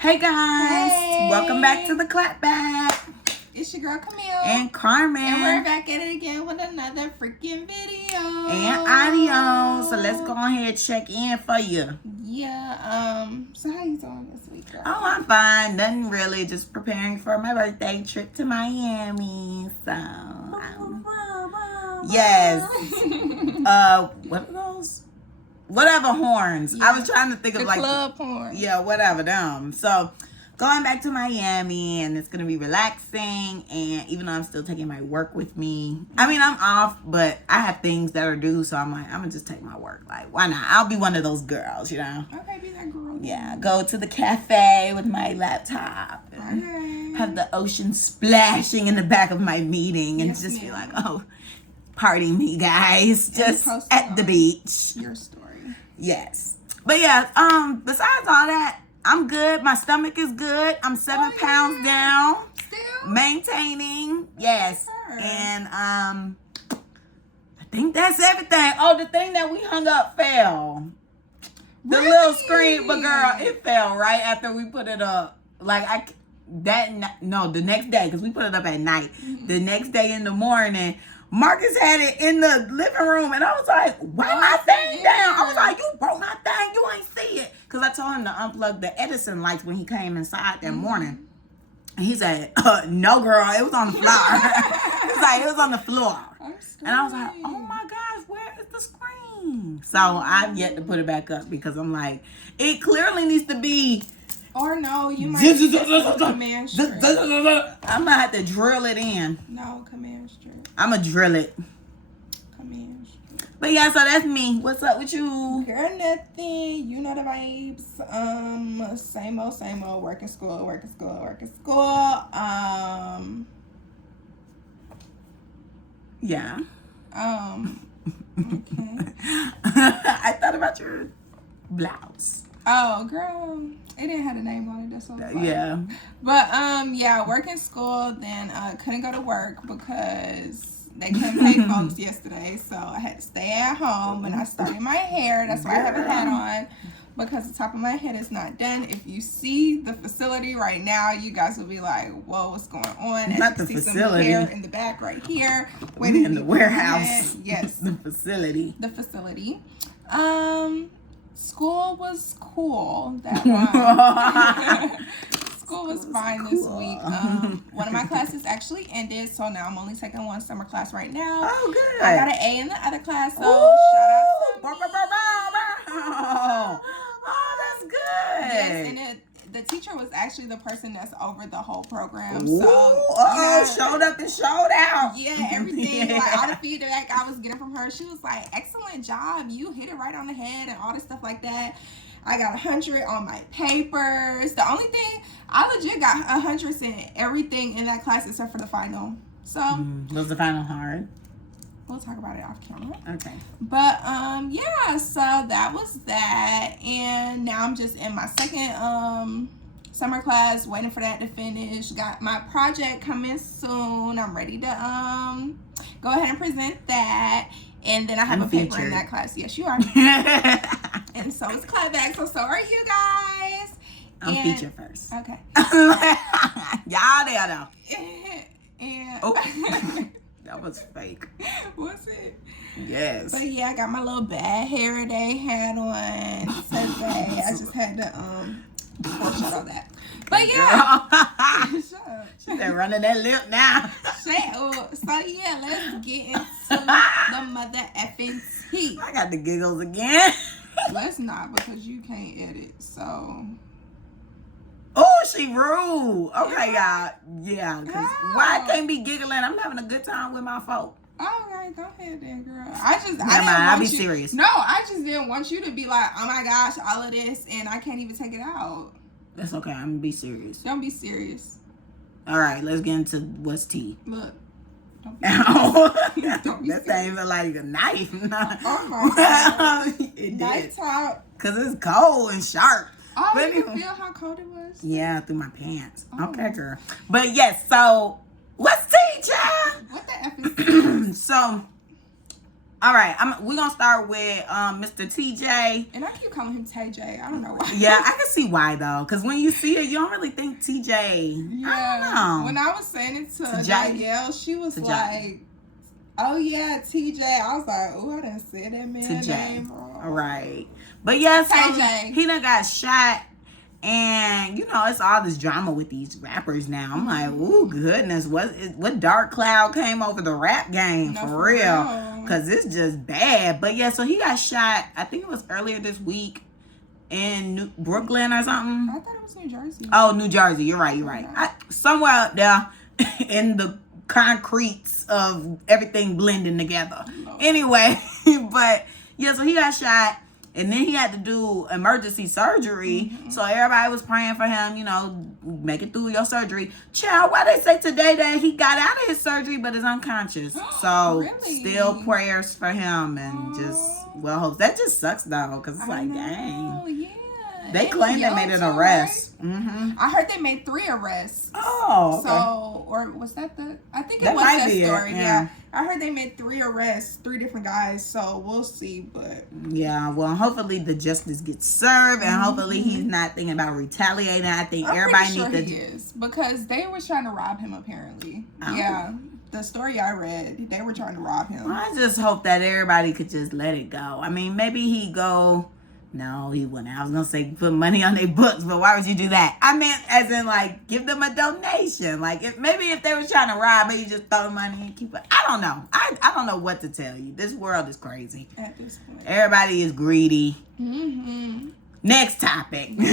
Hey guys, Hey. Welcome back to the Clapback. It's your girl Camille And Carmen. and we're back at it again with another freaking video And audio. So let's go ahead and check in for you. Yeah. So how you doing this week, girl? Oh, I'm fine. Nothing really. Just preparing for my birthday trip to Miami. So, yes. What are those? Whatever horns. Yeah. I was trying to think of The like club horn. Yeah, whatever them. So going back to Miami, and it's gonna be relaxing. And even though I'm still taking my work with me, I mean I'm off, but I have things that are due. So I'm like, I'm gonna just take my work. Like, why not? I'll be one of those girls, you know. Okay, be that girl. Yeah, go to the cafe with my laptop and Okay. have the ocean splashing in the back of my meeting, and Yes, just be ma'am. like, oh, party me, guys, just post at the on beach. Your story. Yes. But yeah, besides all that, I'm good. My stomach is good. I'm 7 pounds down. Still? Maintaining. Yes. Sure. And I think that's everything. Oh, the thing that we hung up fell. The Really? little screen, but girl, it fell right after we put it up. Like the next day, because we put it up at night. Mm-hmm. The next day in the morning, Marcus had it in the living room, and I was like, why my thing down? I was like, you broke my thing, you ain't see it. Because I told him to unplug the Edison lights when he came inside that morning. And he said, no, girl, it was on the floor. He was like, it was on the floor. And I was like, oh my gosh, where is the screen? So I've yet to put it back up because I'm like, it clearly needs to be. Or no, you might just command strip. I'm gonna have to drill it in. No, command strip. I'm gonna drill it. Command strip. But yeah, so that's me. What's up with you? Girl, nothing. You know the vibes. Same old. Working school. Yeah. Okay. I thought about your blouse. Oh, girl, it didn't have a name on it. That's all. Yeah. But yeah, working school. Then couldn't go to work because they couldn't pay folks yesterday, so I had to stay at home. And I started my hair. That's why I have a hat on, because the top of my head is not done. If you see the facility right now, you guys will be like, "Whoa, what's going on?" Not the see facility. some hair in the back right here. We in the warehouse. Yes, The facility. the facility. School was cool. That one. School was fine this week. One of my classes actually ended, so now I'm only taking one summer class right now. Oh, good. I got an A in the other class, so Ooh. shout out to me. Oh, that's good. Yes, and the teacher was actually the person that's over the whole program. Ooh, So yeah. Showed up and showed out. Yeah, everything. Yeah. Like all the feedback I was getting from her, she was like, "Excellent job, you hit it right on the head," and all this stuff like that. I got 100 on my papers. The only thing, I legit got 100 in everything in that class except for the final. So Was the final hard? we'll talk about it off camera. Okay. But yeah, so that was that, and now I'm just in my second summer class, waiting for that to finish. Got my project coming soon. I'm ready to go ahead and present that, and then I have a paper in that class. Yes, you are. And so is Clapback. So are you guys. I'm featured first. Okay. Y'all there though. And Oh. That was fake. what's it? Yes. But yeah, I got my little bad hair day hat on today. I just had to foreshadow that. But yeah. Shut up. She's been running that lip now. Shut up. So yeah, let's get into the mother effing tea. I got the giggles again. Let's not, because you can't edit. So Oh, she rude. Okay, y'all. Yeah, because why I can't be giggling? I'm having a good time with my folk. all right, go ahead then, girl. I didn't I'll be want you, serious. No, I just didn't want you to be like, oh my gosh, all of this, and I can't even take it out. That's okay. I'm going to be serious. Don't be serious. All right, let's get into what's tea. Look. Don't be Don't be that thing feel like a knife. Oh my God. It Night did. top. Because it's cold and sharp. Oh, But you can feel how cold it was? Yeah, through my pants. Oh. Okay, girl. But yes, so what's tea, child? What the F is So All right, we're gonna start with Mr. TJ. And I keep calling him TJ. I don't know why. Yeah, I can see why though, because when you see it, you don't really think TJ. Yeah. I don't know. When I was saying it to TJ? Danielle, she was TJ. like, "Oh yeah, TJ." I was like, "Oh, I didn't say that man's name wrong." All right, but yeah, so TJ. he done got shot. And you know, it's all this drama with these rappers now. I'm like, oh goodness, what dark cloud came over the rap game for real? Because it's just bad. But yeah, so he got shot. I think it was earlier this week in Brooklyn or something. I thought it was New Jersey. Oh, New Jersey. You're right. You're right. Somewhere out there in the concretes of everything blending together. Oh. Anyway, but yeah, so he got shot. And then he had to do emergency surgery. So everybody was praying for him, you know, make it through your surgery. Child, why they say today that he got out of his surgery but is unconscious. So Really? still prayers for him and just, well, hopes. That just sucks though, because it's like, know, dang. Yeah. They claim they made an arrest. Right? I heard they made 3 arrests. Oh, okay. So, or was that I think it that was might that be story. It. Yeah. I heard they made 3 arrests, 3 different guys. So we'll see, but yeah, well, hopefully the justice gets served, and hopefully he's not thinking about retaliating. I think everybody sure needs he is, because they were trying to rob him apparently. Oh. Yeah. The story I read, they were trying to rob him. Well, I just hope that everybody could just let it go. I mean, maybe he go. No, he wouldn't. I was gonna say put money on their books, but why would you do that? I meant as in like give them a donation. Like if they were trying to rob, maybe just throw the money and keep it. I don't know. I don't know what to tell you. This world is crazy. At this point, everybody is greedy. Next topic. So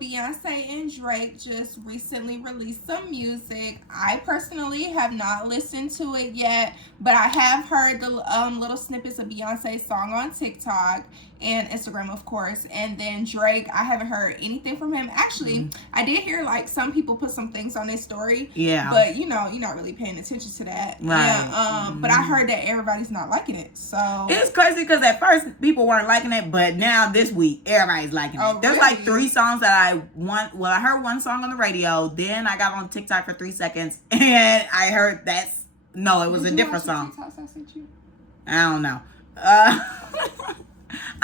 Beyonce and Drake just recently released some music. I personally have not listened to it yet, but I have heard the little snippets of Beyonce's song on TikTok and Instagram, of course. And then Drake, I haven't heard anything from him. Actually, I did hear like some people put some things on their story. Yeah. But you know, you're not really paying attention to that. Right. Yeah, but I heard that everybody's not liking it. So it's crazy because at first people weren't liking it, but now this week everybody's liking it. There's really? like 3 songs that I want. Well, I heard 1 song on the radio. Then I got on TikTok for 3 seconds, and I heard it was a different song. I don't know.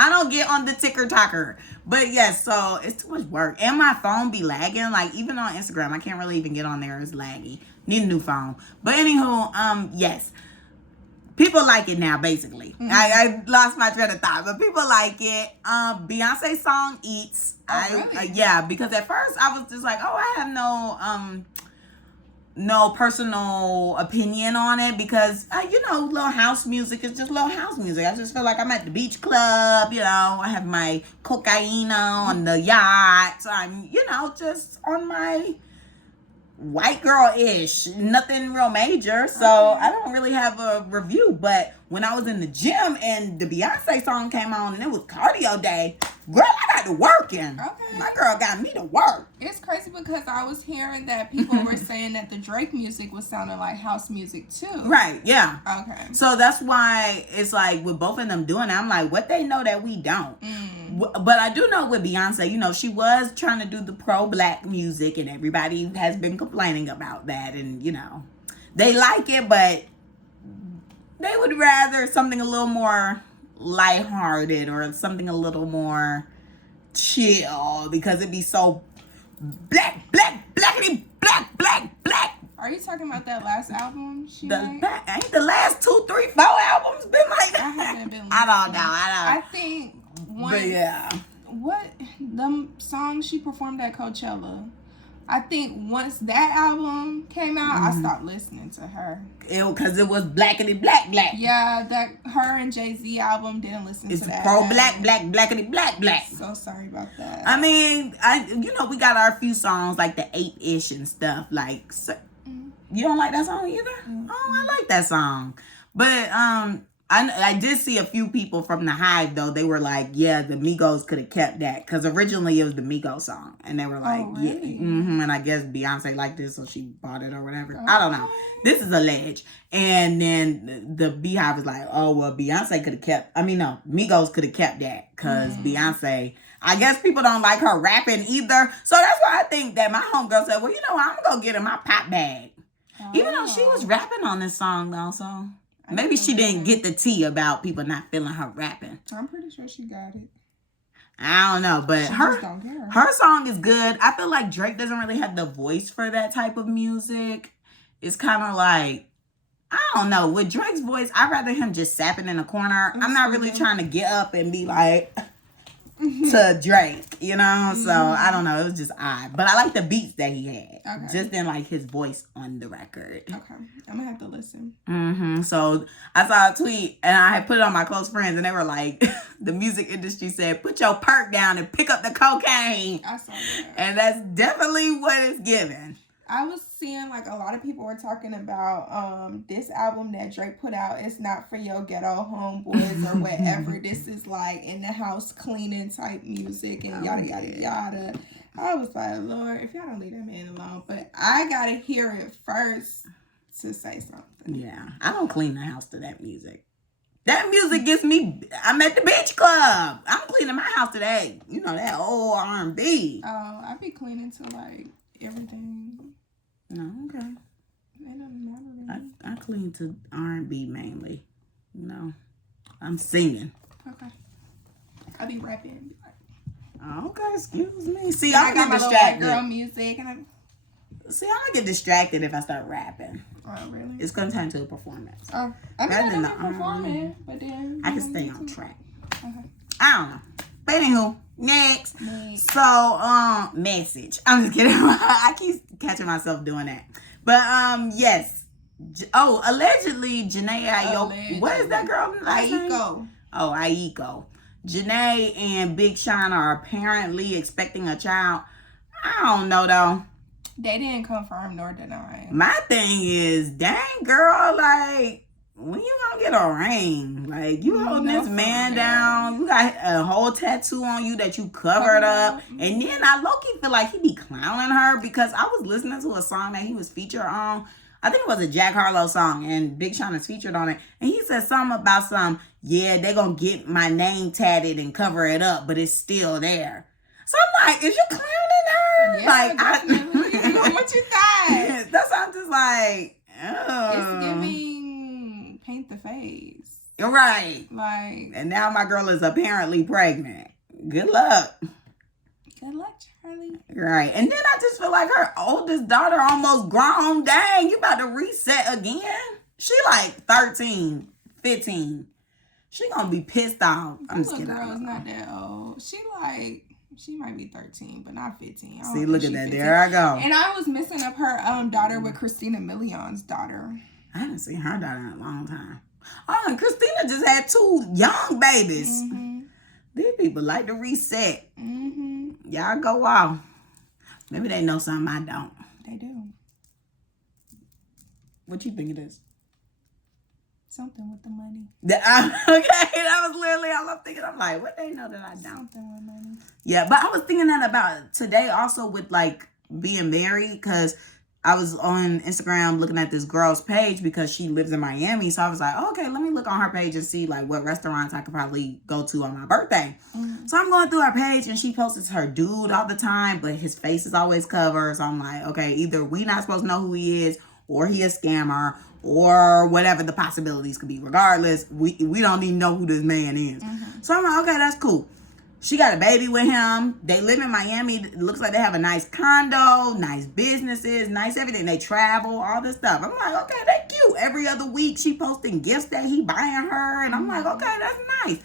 I don't get on the ticker-tocker. But yes, so it's too much work. And my phone be lagging. Like, even on Instagram, I can't really even get on there. It's laggy. Need a new phone. But anywho, yes. People like it now, basically. I lost my train of thought. But people like it. Beyonce's song, Eats. Really? Yeah, because at first I was just like, I have no personal opinion on it because little house music is just little house music. I just feel like I'm at the beach club, I have my cocaine on the yacht. I'm just on my white girl-ish, nothing real major, so I don't really have a review. But when I was in the gym and the Beyonce song came on and it was cardio day, girl, I got to working. Okay. My girl got me to work. It's crazy because I was hearing that people were saying that the Drake music was sounding like house music too. Right, yeah. Okay. So that's why it's like with both of them doing it, I'm like, what they know that we don't. But I do know with Beyonce, she was trying to do the pro-black music and everybody has been complaining about that. And, they like it, but they would rather something a little more lighthearted or something a little more chill because it'd be so blackity, black. Are you talking about that last album she made? Ain't the last 2, 3, 4 albums been like that? I haven't been listening. I don't know. I think the song she performed at Coachella, I think once that album came out, I stopped listening to her. Because it was blackity black. Yeah, that her and Jay-Z album, didn't listen to that. It's pro-black, blackity black. So sorry about that. I mean, we got our few songs like the 8-ish and stuff. Like, you don't like that song either? Oh, I like that song. But I did see a few people from the Hive, though. They were like, yeah, the Migos could have kept that. Because originally it was the Migos song. And they were like, really? Yeah. And I guess Beyonce liked it, so she bought it or whatever. I don't know. This is alleged. And then the Beehive was like, oh, well, Beyonce could have kept... Migos could have kept that. Because Beyonce... I guess people don't like her rapping either. So that's why I think that my homegirl said, well, I'm going to go get in my pop bag. Even though she was rapping on this song, though, so... Maybe she didn't get the tea about people not feeling her rapping. I'm pretty sure she got it. I don't know, but She just don't care. her song is good. I feel like Drake doesn't really have the voice for that type of music. It's kind of like, I don't know. With Drake's voice, I'd rather him just sapping in a corner. I'm not really trying to get up and be like to Drake, you know? So, I don't know. It was just odd. But I like the beats that he had. Okay. Just didn't like his voice on the record. Okay. I'm going to have to listen. So, I saw a tweet and I had put it on my close friends and they were like, the music industry said, put your perk down and pick up the cocaine. I saw that. And that's definitely what it's given. I was seeing like a lot of people were talking about this album that Drake put out. It's not for your ghetto homeboys or whatever. This is like in the house cleaning type music and yada yada yada. I was like, Lord, if y'all don't leave that man alone, but I gotta hear it first to say something. Yeah, I don't clean the house to that music. That music gets me. I'm at the beach club. I'm cleaning my house to that. You know, that old R&B. Oh, I be cleaning to like everything. No, okay. It doesn't matter to me. I clean to R&B mainly. You know, I'm singing. Okay. I be rapping. Oh, okay, excuse me. See, I I got get my distracted. little white girl music. And See, I'm gonna get distracted if I start rapping. Oh, really? It's gonna turn into a performance. Oh, I mean, Rather I than don't the performing, but then I can stay on track. Okay. I don't know. But anywho, next. So, message. I'm just kidding. I keep catching myself doing that. But, yes. Allegedly, Janae Aiko. What is that girl? Aiko. Oh, Aiko. Janae and Big Sean are apparently expecting a child. I don't know, though. They didn't confirm nor deny. My thing is, dang, girl, like, when you gonna get a ring? Like, you holding this man down. You got a whole tattoo on you that you covered up. And then I low-key feel like he be clowning her because I was listening to a song that he was featured on. I think it was a Jack Harlow song, and Big Sean is featured on it. And he said something about they gonna get my name tatted and cover it up, but it's still there. So I'm like, is you clowning her? Yeah, like, definitely. What you thought? That's why I'm just like, oh. It's giving paint the face. Right. Like. And now my girl is apparently pregnant. Good luck. Good luck, Charlie. Right. And then I just feel like her oldest daughter almost grown. Dang, you about to reset again? She like 13, 15. She gonna be pissed off. I'm just kidding. Little girl is not that old. She might be 13, but not 15. See, look at that. 15. There I go. And I was mixing up her daughter with Christina Milian's daughter. I haven't seen her daughter in a long time. Oh, and Christina just had 2 young babies. Mm-hmm. These people like to reset. Mm-hmm. Y'all go off. Maybe they know something I don't. They do. What you think it is? Something with the money. Okay, that was literally all I'm thinking. I'm like, what they know that I don't? Something with money. Yeah, but I was thinking that about today also with like being married, because I was on Instagram looking at this girl's page because she lives in Miami. So I was like, okay, let me look on her page and see like what restaurants I could probably go to on my birthday. Mm-hmm. So I'm going through her page and she posts her dude all the time, but his face is always covered. So I'm like, okay, either we not supposed to know who he is, or he a scammer, or whatever the possibilities could be. Regardless, we don't even know who this man is. Mm-hmm. So I'm like, okay, that's cool. She got a baby with him. They live in Miami. It looks like they have a nice condo, nice businesses, nice everything. They travel, all this stuff. I'm like, okay, they cute. Every other week, she posting gifts that he buying her. And I'm like, okay, that's nice.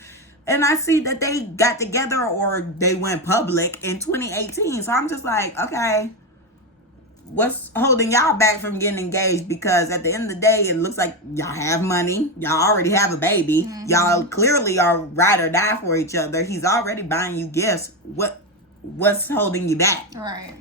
And I see that they got together or they went public in 2018. So I'm just like, okay, what's holding y'all back from getting engaged? Because at the end of the day, it looks like y'all have money. Y'all already have a baby. Mm-hmm. Y'all clearly are ride or die for each other. He's already buying you gifts. What's holding you back? Right.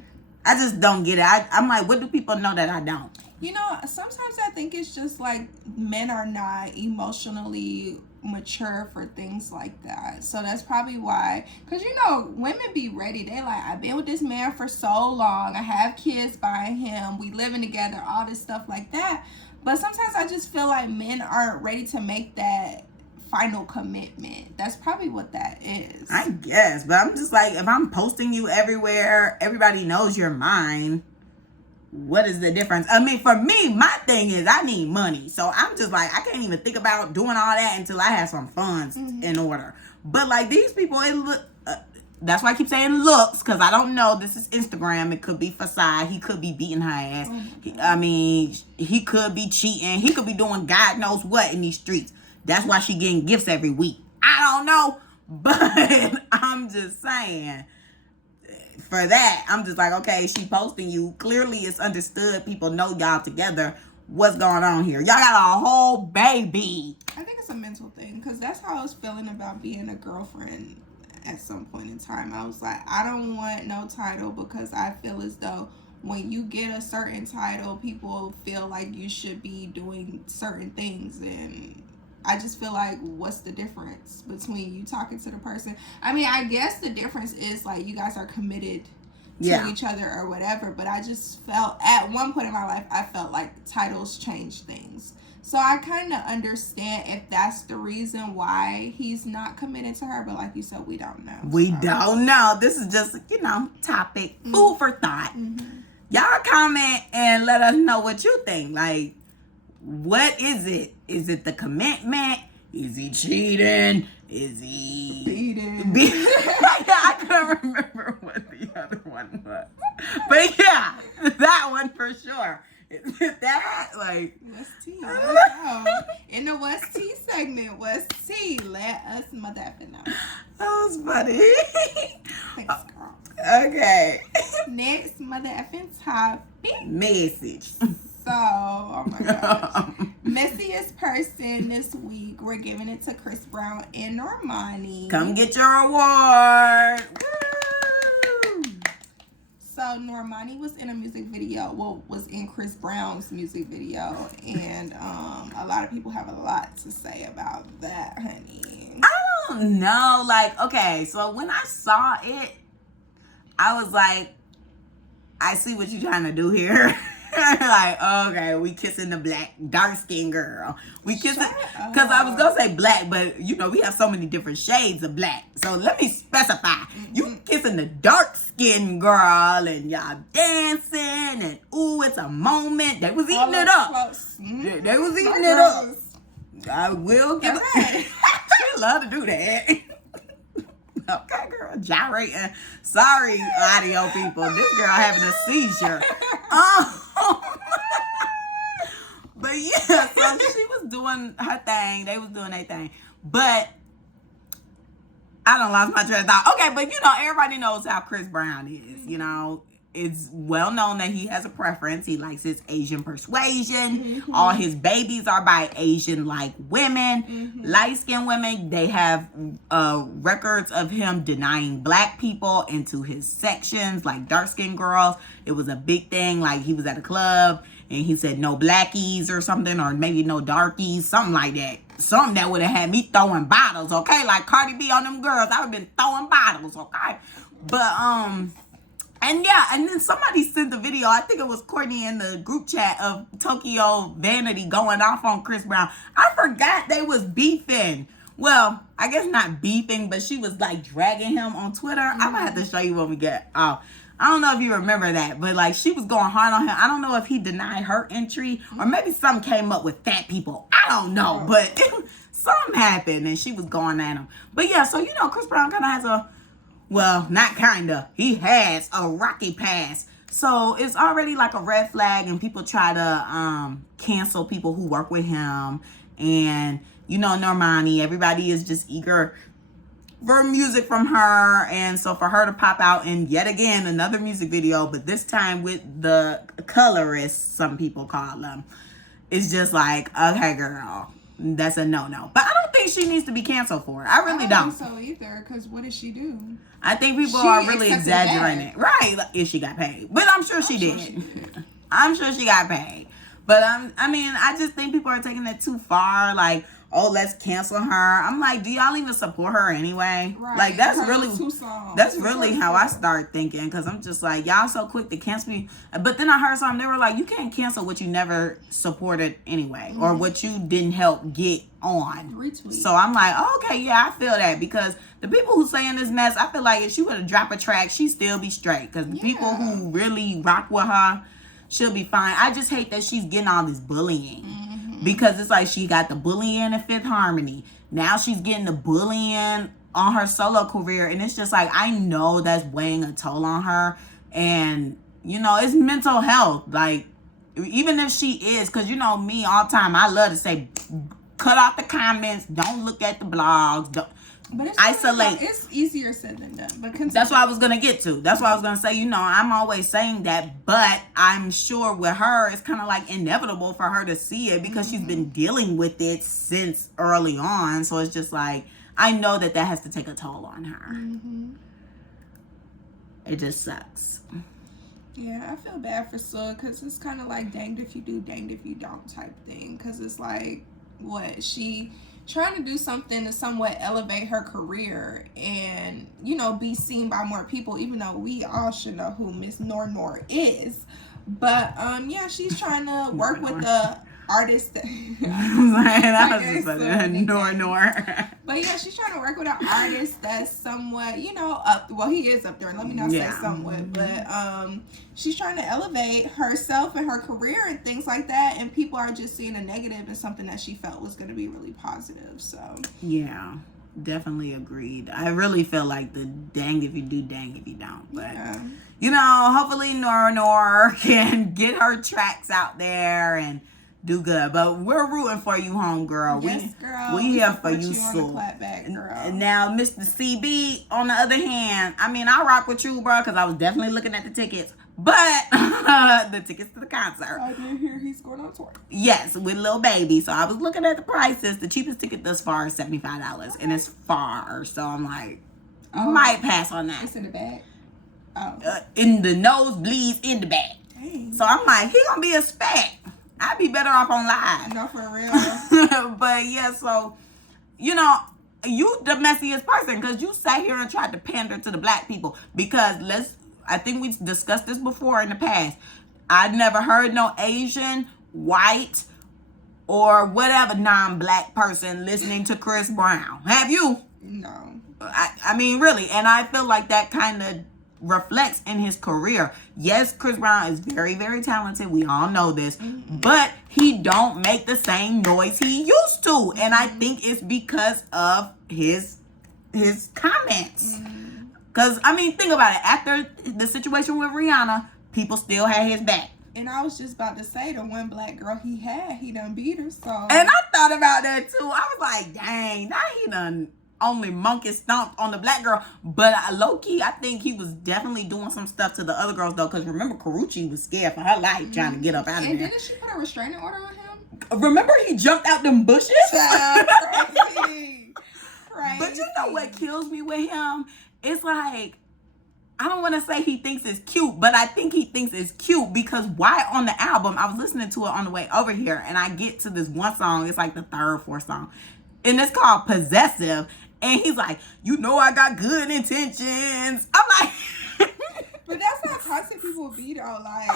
I just don't get it. I'm like, what do people know that I don't? You know, sometimes I think it's just like men are not emotionally mature for things like that. So that's probably why. Because, you know, women be ready. They like, I've been with this man for so long. I have kids by him. We living together. All this stuff like that. But sometimes I just feel like men aren't ready to make that final commitment. That's probably what that is. I guess. But I'm just like, if I'm posting you everywhere, everybody knows you're mine. what is the difference? I mean, for me, my thing is I need money. So I'm just like, I can't even think about doing all that until I have some funds in order. But like these people, it look. That's why I keep saying looks, because I don't know. This is Instagram. It could be facade. He could be beating her ass. He could be cheating. He could be doing God knows what in these streets. That's why she getting gifts every week. I don't know. But I'm just saying, for that, I'm just like, okay, she posting you. Clearly, it's understood. People know y'all together. What's going on here? Y'all got a whole baby. I think it's a mental thing, because that's how I was feeling about being a girlfriend. At some point in time, I was like, I don't want no title, because I feel as though when you get a certain title, people feel like you should be doing certain things. And I just feel like, what's the difference between you talking to the person? I mean, I guess the difference is like you guys are committed to each other or whatever, but I just felt at one point in my life, I felt like titles change things. So I kind of understand if that's the reason why he's not committed to her. But like you said, we don't know. We don't know. This is just, topic. Food for thought. Y'all comment and let us know what you think. Like, what is it? Is it the commitment? Is he cheating? Is he beating? I couldn't remember what the other one was. But yeah, that one for sure. That, like, what's tea? In the what's tea segment, what's tea? Let us motherfucking know. That was funny. Thanks, girl. Okay. Next motherfucking topic. Message. So, oh my gosh. Messiest person this week, we're giving it to Chris Brown and Normani. Come get your award. So Normani was in a music video, was in Chris Brown's music video, and a lot of people have a lot to say about that, honey. I don't know, like, okay, so when I saw it, I was like, I see what you're trying to do here. Like, okay, we kissing the dark-skinned girl. We kissing, because I was going to say black, but, we have so many different shades of black. So let me specify. You kissing the dark-skinned girl, and y'all dancing, and ooh, it's a moment. They was eating it up. They was eating it up. I will give it. She love to do that. Okay, girl, gyrating. Sorry, audio people. This girl having a seizure. But yeah, so she was doing her thing. They was doing their thing. But I done lost my train of thought. Okay, but everybody knows how Chris Brown is. It's well known that he has a preference. He likes his Asian persuasion. All his babies are by Asian-like women. Light-skinned women, they have records of him denying black people into his sections, like dark-skinned girls. It was a big thing. Like, he was at a club, and he said no blackies or something, or maybe no darkies, something like that. Something that would have had me throwing bottles, okay? Like Cardi B on them girls. I would have been throwing bottles, okay? But, and yeah, and then somebody sent the video, I think it was Courtney in the group chat, of Tokyo Vanity going off on Chris Brown. I forgot they was beefing. Well, I guess not beefing, but she was like dragging him on Twitter. I'm gonna have to show you when we get out. I don't know if you remember that, but like she was going hard on him. I don't know if he denied her entry or maybe something came up with fat people. I don't know, but something happened and she was going at him. But yeah, so Chris Brown kind of has a, well, not kinda. He has a rocky past. So it's already like a red flag, and people try to cancel people who work with him. And Normani, everybody is just eager for music from her, and so for her to pop out in yet again another music video, but this time with the colorists, some people call them, it's just like, okay, girl, that's a no-no. But I don't think she needs to be canceled for it. I really don't. Think so either, because what did she do? I think people are really exaggerating it. Right, if she got paid. But I'm sure she did. I'm sure she got paid. But I just think people are taking it too far. Like, oh, let's cancel her. I'm like, do y'all even support her anyway? Right. Like, that's really how I start thinking. Because I'm just like, y'all so quick to cancel me. But then I heard something. They were like, you can't cancel what you never supported anyway. Or what you didn't help get on. Retweet. So I'm like, oh, okay, yeah, I feel that. Because the people who saying this mess, I feel like if she would have dropped a track, she'd still be straight. Because the people who really rock with her, she'll be fine. I just hate that she's getting all this bullying. Because it's like she got the bullying in Fifth Harmony. Now she's getting the bullying on her solo career. And it's just like, I know that's weighing a toll on her. And, you know, it's mental health. Like, even if she is, because you know me all the time, I love to say, cut off the comments, don't look at the blogs, don't but it's isolate. It's easier said than done. But that's what I was going to get to. That's what I was going to say. You know, I'm always saying that, but I'm sure with her, it's kind of like inevitable for her to see it because she's been dealing with it since early on. So it's just like, I know that has to take a toll on her. It just sucks. Yeah, I feel bad for Sue because it's kind of like danged if you do, danged if you don't type thing. Because it's like, what, she trying to do something to somewhat elevate her career and, you know, be seen by more people, even though we all should know who Miss Nor is. But, yeah, she's trying to work with the artist. That was just funny. Nor. But, yeah, she's trying to work with an artist that's somewhat, you know, he is up there. Let me not say somewhat. But she's trying to elevate herself and her career and things like that. And people are just seeing a negative in something that she felt was going to be really positive. So, yeah. Definitely agreed. I really feel like the dang if you do, dang if you don't. But, you know, hopefully Nor can get her tracks out there and do good. But we're rooting for you, homegirl. Yes, girl. We here for you, so. Now, Mr. CB, on the other hand, I mean, I rock with you, bro, because I was definitely looking at the tickets. But the tickets to the concert. I did hear he's going on tour. Yes, with Lil Baby. So I was looking at the prices. The cheapest ticket thus far is $75, and it's far. So I'm like, might pass on that. It's in the bag. In the nosebleeds in the back. Dang. So I'm like, he gonna be a spec. I'd be better off on live. No, for real. But yeah, so you know, you the messiest person because you sat here and tried to pander to the black people because I think we discussed this before in the past. I've never heard no Asian, white, or whatever non-black person listening to Chris Brown. Have you? No. I mean, really. And I feel like that kind of reflects in his career. Yes, Chris Brown is very, very talented. We all know this. But he don't make the same noise he used to. And I think it's because of his comments. Because, I mean, think about it. After the situation with Rihanna, people still had his back. And I was just about to say, the one black girl he done beat her, so. And I thought about that, too. I was like, dang, now he done only monkey stomped on the black girl. But low-key, I think he was definitely doing some stuff to the other girls, though. Because remember, Karrueche was scared for her life trying to get up out of there. And didn't she put a restraining order on him? Remember, he jumped out them bushes? Crazy. But you know what kills me with him? It's like, I don't want to say he thinks it's cute, but I think he thinks it's cute because why on the album, I was listening to it on the way over here, and I get to this one song, it's like the third or fourth song, and it's called Possessive, and he's like, you know I got good intentions. I'm like... But that's how toxic people be, though, like...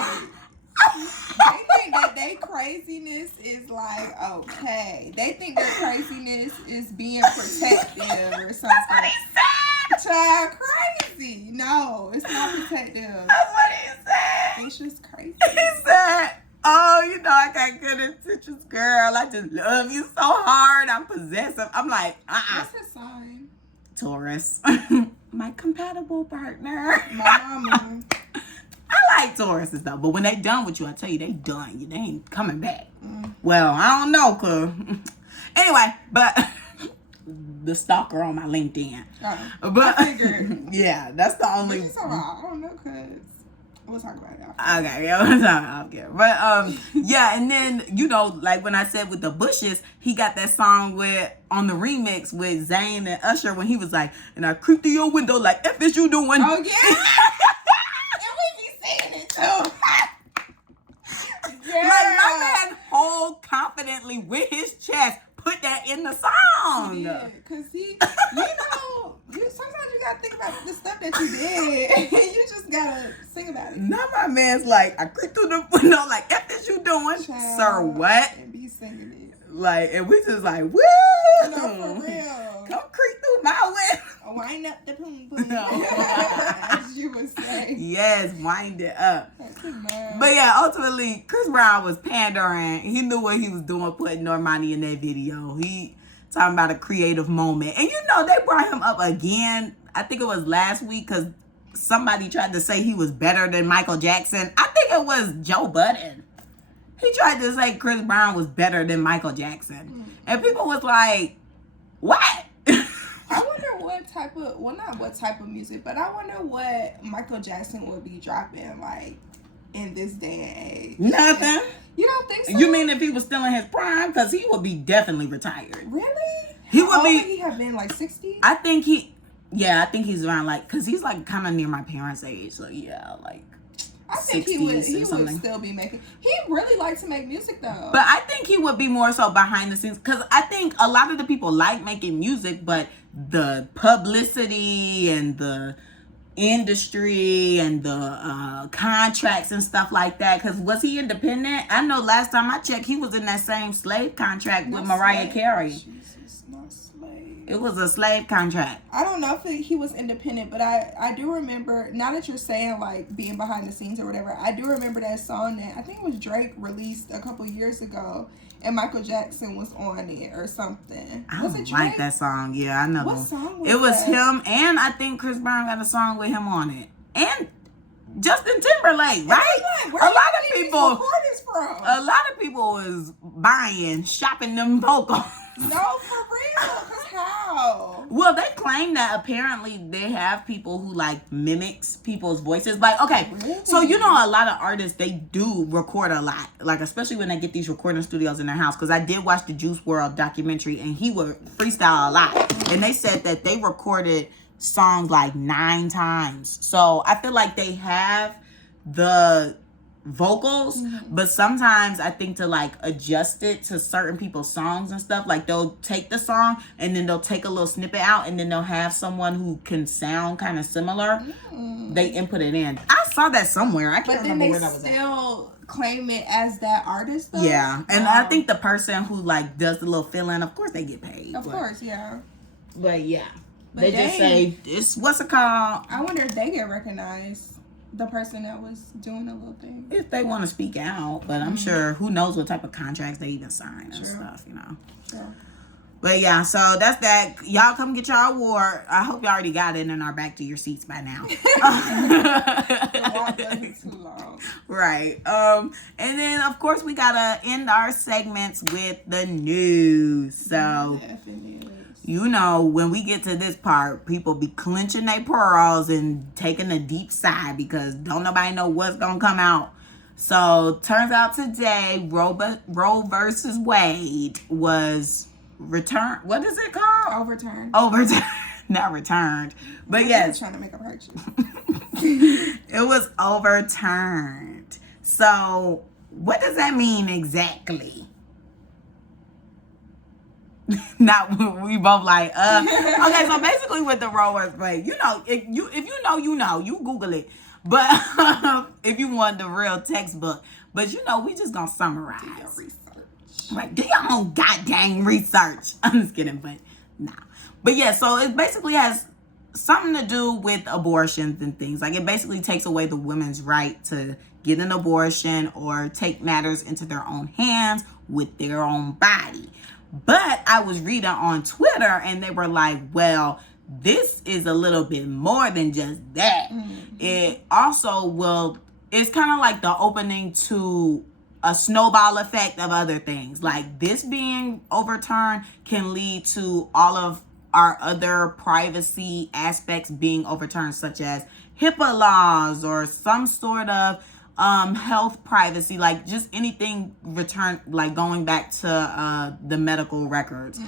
They think that their craziness is like okay. They think their craziness is being protective or something. That's what he said. Child, crazy. No, it's not protective. That's what he said. It's just crazy. He said, oh, you know I got good intentions, girl. I just love you so hard. I'm possessive. I'm like, What's his sign? Taurus. My compatible partner. My mama. I like Tauruses though, but when they done with you, I tell you, they done. They ain't coming back. Well, I don't know, cause anyway, but the stalker on my LinkedIn. But I figured. Yeah, that's the only. What you talking about? I don't know, cause we'll talk about it after. Okay, yeah, we'll talk about it. But yeah, and then you know, like when I said with the bushes, he got that song with on the remix with Zayn and Usher when he was like, and I creep through your window like F is you doing? Oh yeah. It too. Like my man hold confidently with his chest put that in the song. Yeah, cause you know, sometimes you gotta think about the stuff that you did. You just gotta sing about it. Now my man's like, I creep through the window like, F is you doing? Child, sir, what? And be singing it. Like, and we just like, woo! No, for real. Come creep through my window. Wind up the poom poom. As you would say. Yes, wind it up. That's a mess. But yeah, ultimately, Chris Brown was pandering. He knew what he was doing, putting Normani in that video. He talking about a creative moment. And you know, they brought him up again. I think it was last week because somebody tried to say he was better than Michael Jackson. I think it was Joe Budden. He tried to say Chris Brown was better than Michael Jackson. And people was like, what? I wonder what type of, well, not what type of music, but I wonder what Michael Jackson would be dropping, like, in this day and age. Nothing. You don't think so? You mean if he was still in his prime? Because he would be definitely retired. Really? He would be. Would he have been, like, 60? I think he's around, like, because he's, like, kind of near my parents' age. So, yeah, like, I think he would still be making. He really liked to make music though. But I think he would be more so behind the scenes because I think a lot of the people like making music, but the publicity and the industry and the contracts and stuff like that. Because was he independent? I know last time I checked, he was in that same slave contract with Mariah Carey. Jesus, not slave. It was a slave contract. I don't know if he was independent, but I do remember, now that you're saying like being behind the scenes or whatever, I do remember that song that I think it was Drake released a couple years ago and Michael Jackson was on it or something. I Was don't it Drake? like that song. Yeah, I know. What song was it was that? him, and I think Chris Brown got a song with him on it. And Justin Timberlake, right? Like, where a you lot getting of these people recordings from? A lot of people was shopping them vocals. No, for real. 'Cause how? Well, they claim that apparently they have people who like mimics people's voices. Like, okay, Really? so you know a lot of artists, they do record a lot. Like, especially when they get these recording studios in their house. Because I did watch the Juice WRLD documentary and he would freestyle a lot. And they said that they recorded songs like 9 times. So I feel like they have the vocals, but sometimes I think to like adjust it to certain people's songs and stuff, like they'll take the song and then they'll take a little snippet out and then they'll have someone who can sound kind of similar. They input it in. I saw that somewhere. I can't remember where that was at. But then they still claim it as that artist though? Yeah, and I think the person who like does the little fill-in, of course they get paid. Of course, yeah. But yeah, But they just say, it's what's it called? I wonder if they get recognized. The person that was doing the little thing. If they want to speak out, but I'm sure who knows what type of contracts they even sign and stuff, you know. Sure. But yeah, so that's that. Y'all come get your award. I hope y'all already got it and are back to your seats by now. The walk wasn't too long. Right. And then of course we gotta end our segments with the news. So you know, when we get to this part, people be clenching their pearls and taking a deep sigh because don't nobody know what's gonna come out. So turns out today, Roe versus Wade was returned. What is it called? Overturned. Not returned, but yes, Trying to make a purchase. it was overturned. So what does that mean exactly? Not we both like okay, so basically with the Roe versus Wade, you know, if you know you Google it, but if you want the real textbook, but you know we just gonna summarize. Do your research. Right, do your own goddamn research. I'm just kidding, but nah. But yeah, so it basically has something to do with abortions and things. Like it basically takes away the women's right to get an abortion or take matters into their own hands with their own body. But I was reading on Twitter and they were like, well, this is a little bit more than just that. It also it's kind of like the opening to a snowball effect of other things. Like this being overturned can lead to all of our other privacy aspects being overturned, such as HIPAA laws or some sort of health privacy, like just anything like going back to the medical records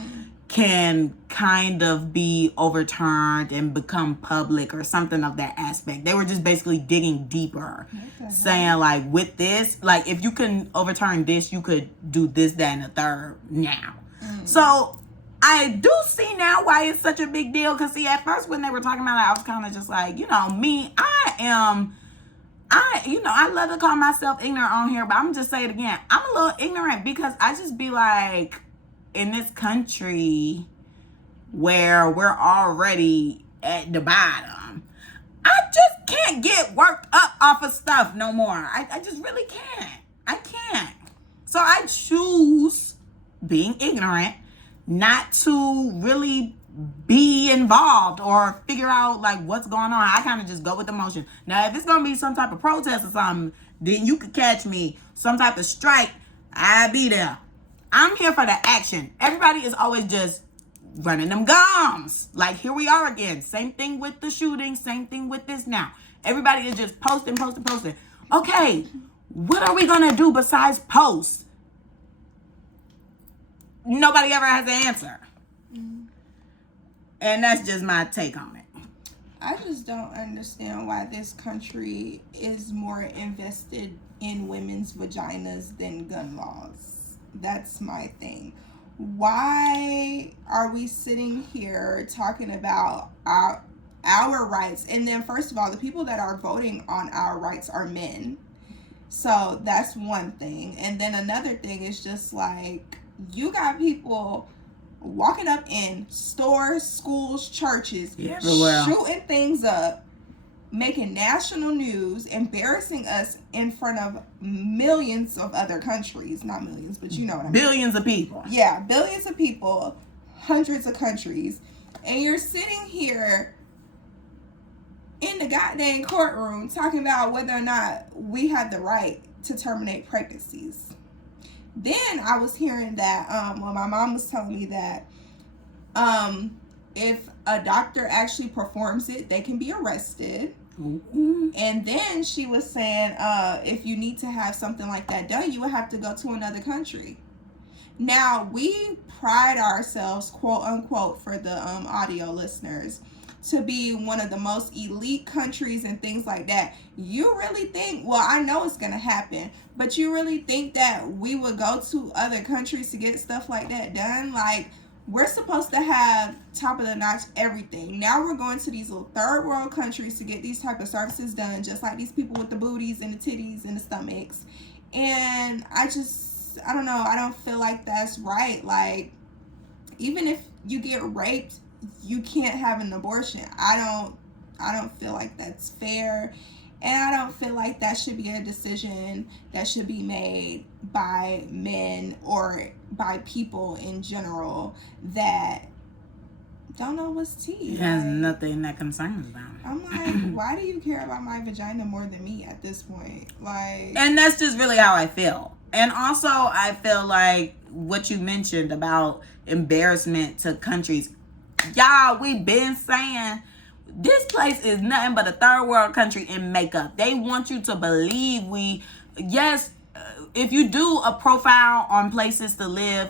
can kind of be overturned and become public or something of that aspect. They were just basically digging deeper, saying like with this, like if you can overturn this, you could do this, that, and the third now. So I do see now why it's such a big deal. Because see, at first when they were talking about it, I was kind of just like, you know, me, I love to call myself ignorant on here, but I'm just saying it again. I'm a little ignorant because I just be like, in this country, where we're already at the bottom. I just can't get worked up off of stuff no more. I just really can't. I can't. So I choose being ignorant, not to really be involved or figure out like what's going on. I kind of just go with the motion. Now, if it's gonna be some type of protest or something, then you could catch me. Some type of strike, I'll be there. I'm here for the action. Everybody is always just running them gums. Like, here we are again. Same thing with the shooting. Same thing with this now. Everybody is just posting. Okay, what are we gonna do besides post? Nobody ever has an answer. And that's just my take on it. I just don't understand why this country is more invested in women's vaginas than gun laws. That's my thing. Why are we sitting here talking about our rights? And then, first of all, the people that are voting on our rights are men. So that's one thing. And then another thing is just like, you got people walking up in stores, schools, churches, shooting things up, making national news, embarrassing us in front of millions of other countries. Not millions, but you know what I mean. Billions of people. Yeah, billions of people, hundreds of countries. And you're sitting here in the goddamn courtroom talking about whether or not we have the right to terminate pregnancies. Then I was hearing that, well, my mom was telling me that if a doctor actually performs it, they can be arrested. Mm-hmm. And then she was saying, if you need to have something like that done, you would have to go to another country. Now, we pride ourselves, quote unquote, for the audio listeners, to be one of the most elite countries and things like that. You really think, well, I know it's going to happen, but you really think that we would go to other countries to get stuff like that done? Like, we're supposed to have top of the notch everything. Now we're going to these little third world countries to get these type of services done, just like these people with the booties and the titties and the stomachs. And I don't know. I don't feel like that's right. Like, even if you get raped, you can't have an abortion. I don't feel like that's fair. And I don't feel like that should be a decision that should be made by men or by people in general that don't know what's tea. It has nothing that concerns them. I'm like, why do you care about my vagina more than me at this point? Like, and that's just really how I feel. And also, I feel like what you mentioned about embarrassment to countries. Y'all, we've been saying this place is nothing but a third world country in makeup. They want you to believe if you do a profile on places to live,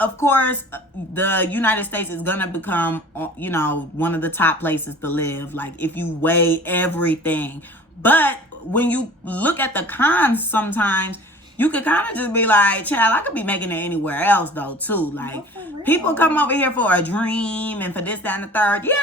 of course, the United States is going to become, one of the top places to live. Like, if you weigh everything. But when you look at the cons sometimes, you could kind of just be like, child, I could be making it anywhere else, though, too. Like, people come over here for a dream and for this, that, and the third. Yeah,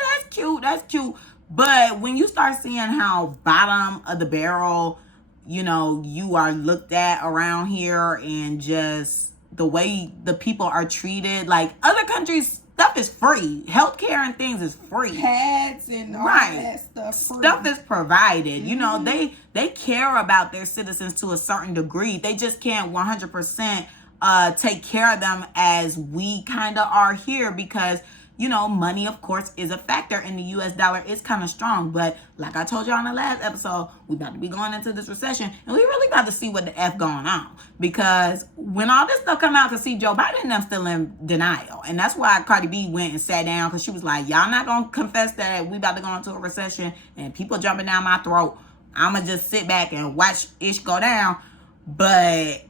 that's cute. But when you start seeing how bottom of the barrel, you are looked at around here and just the way the people are treated, like, other countries, stuff is free. Healthcare and things is free. Pads and all that stuff. Stuff is provided. Mm-hmm. They care about their citizens to a certain degree. They just can't 100% take care of them as we kind of are here because, money, of course, is a factor, and the U.S. dollar is kind of strong. But like I told you on the last episode, we about to be going into this recession, and we really about to see what the F going on. Because when all this stuff come out, because see, Joe Biden and them still in denial. And that's why Cardi B went and sat down, because she was like, y'all not going to confess that we about to go into a recession, and people jumping down my throat. I'm going to just sit back and watch ish go down. But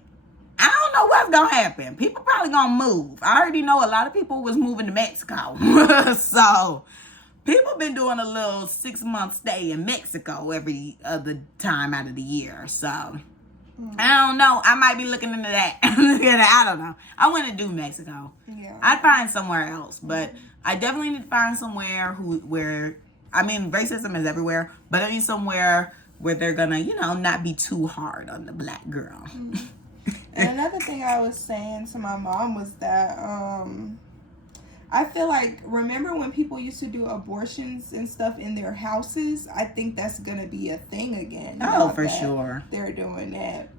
I don't know what's going to happen. People probably going to move. I already know a lot of people was moving to Mexico. So people been doing a little 6-month stay in Mexico every other time out of the year. So I don't know. I might be looking into that. I don't know. I want to do Mexico. Yeah. I'd find somewhere else. But I definitely need to find somewhere where racism is everywhere. But I need somewhere where they're going to, not be too hard on the black girl. And another thing I was saying to my mom was that I feel like, remember when people used to do abortions and stuff in their houses? I think that's going to be a thing again. Oh, for sure. They're doing that.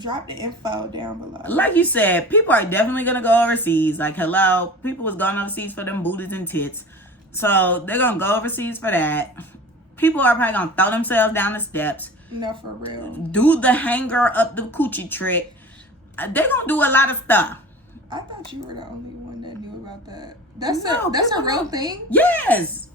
Drop the info down below. Like you said, people are definitely going to go overseas. Like, hello, people was going overseas for them booties and tits. So they're going to go overseas for that. People are probably going to throw themselves down the steps. No, for real. Do the hanger up the coochie trick. They're going to do a lot of stuff. I thought you were the only one that knew about that. That's a real thing? Yes.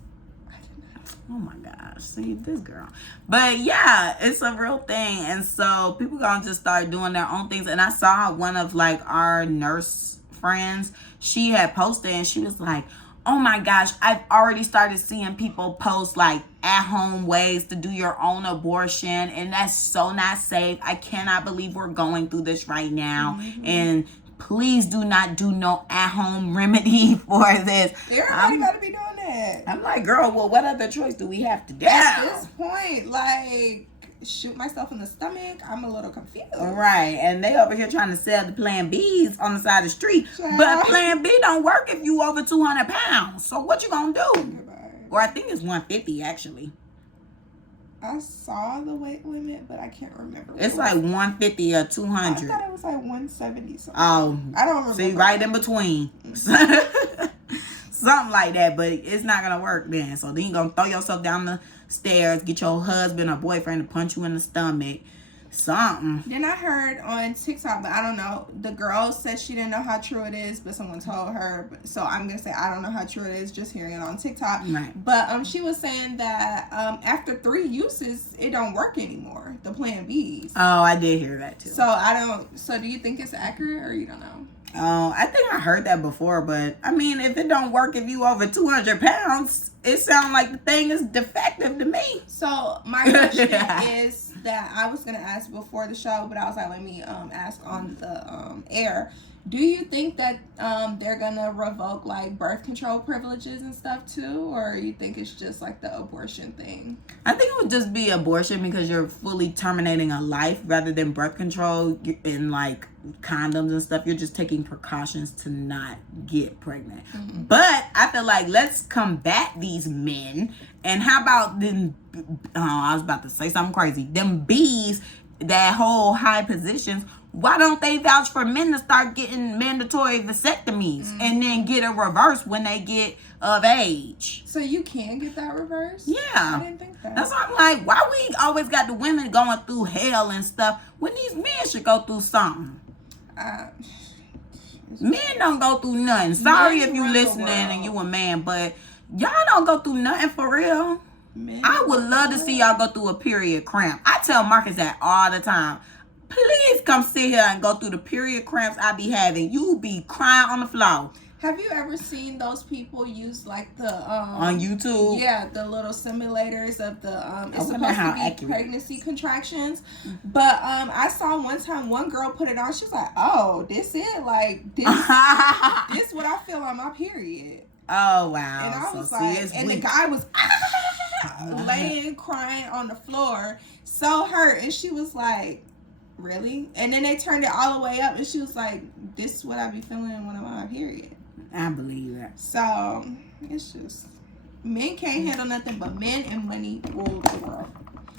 Oh my gosh. See, this girl. But yeah, it's a real thing. And so people gonna just start doing their own things. And I saw one of like our nurse friends. She had posted and she was like, oh my gosh, I've already started seeing people post like at-home ways to do your own abortion, and that's so not safe. I cannot believe we're going through this right now. Mm-hmm. And please do not do no at-home remedy for this. Everybody gotta be doing that. I'm like, girl, well, what other choice do we have to do? At this point, like, shoot myself in the stomach, I'm a little confused. Right, and they over here trying to sell the Plan Bs on the side of the street. But Plan B don't work if you over 200 pounds. So what you gonna do? Goodbye. Or I think it's 150 actually. I saw the weight limit, but I can't remember. It's like 150 or 200. I thought it was like 170 something. Oh, I don't remember. See, right in between. Something like that, but it's not gonna work then. So then you're gonna throw yourself down the stairs, get your husband or boyfriend to punch you in the stomach. Something. Then I heard on TikTok, but I don't know. The girl said she didn't know how true it is, but someone told her. So I'm gonna say I don't know how true it is, just hearing it on TikTok. Right. But she was saying that after 3 uses, it don't work anymore. The Plan Bs. Oh, I did hear that too. So do you think it's accurate or you don't know? I think I heard that before, but I mean, if it don't work if you over 200 pounds, it sounds like the thing is defective to me. So my question is that I was gonna ask before the show, but I was like, let me ask on the air. Do you think that they're gonna revoke like birth control privileges and stuff too, or you think it's just like the abortion thing? I think it would just be abortion because you're fully terminating a life rather than birth control and like condoms and stuff. You're just taking precautions to not get pregnant. Mm-hmm. But I feel like let's combat these men. And how about them? I was about to say something crazy. Them bees that hold high positions. Why don't they vouch for men to start getting mandatory vasectomies and then get a reverse when they get of age? So you can get that reverse? Yeah. I didn't think that. That's why I'm like, why we always got the women going through hell and stuff when these men should go through something? Men don't go through nothing. Sorry if you listening and you a man, but y'all don't go through nothing for real. I would love to see y'all go through a period cramp. I tell Marcus that all the time. Please come sit here and go through the period cramps I be having. You be crying on the floor. Have you ever seen those people use like the on YouTube? Yeah, the little simulators of the it's supposed to be accurate pregnancy contractions. But I saw one time one girl put it on. She was like, "Oh, this it? Like this? This what I feel on my period." Oh wow! And I was like, and the guy was laying crying on the floor, so hurt, and she was like, really? And then they turned it all the way up and she was like, this is what I be feeling when I'm on my period. I believe that. So it's just, men can't handle nothing but men and money rule the world.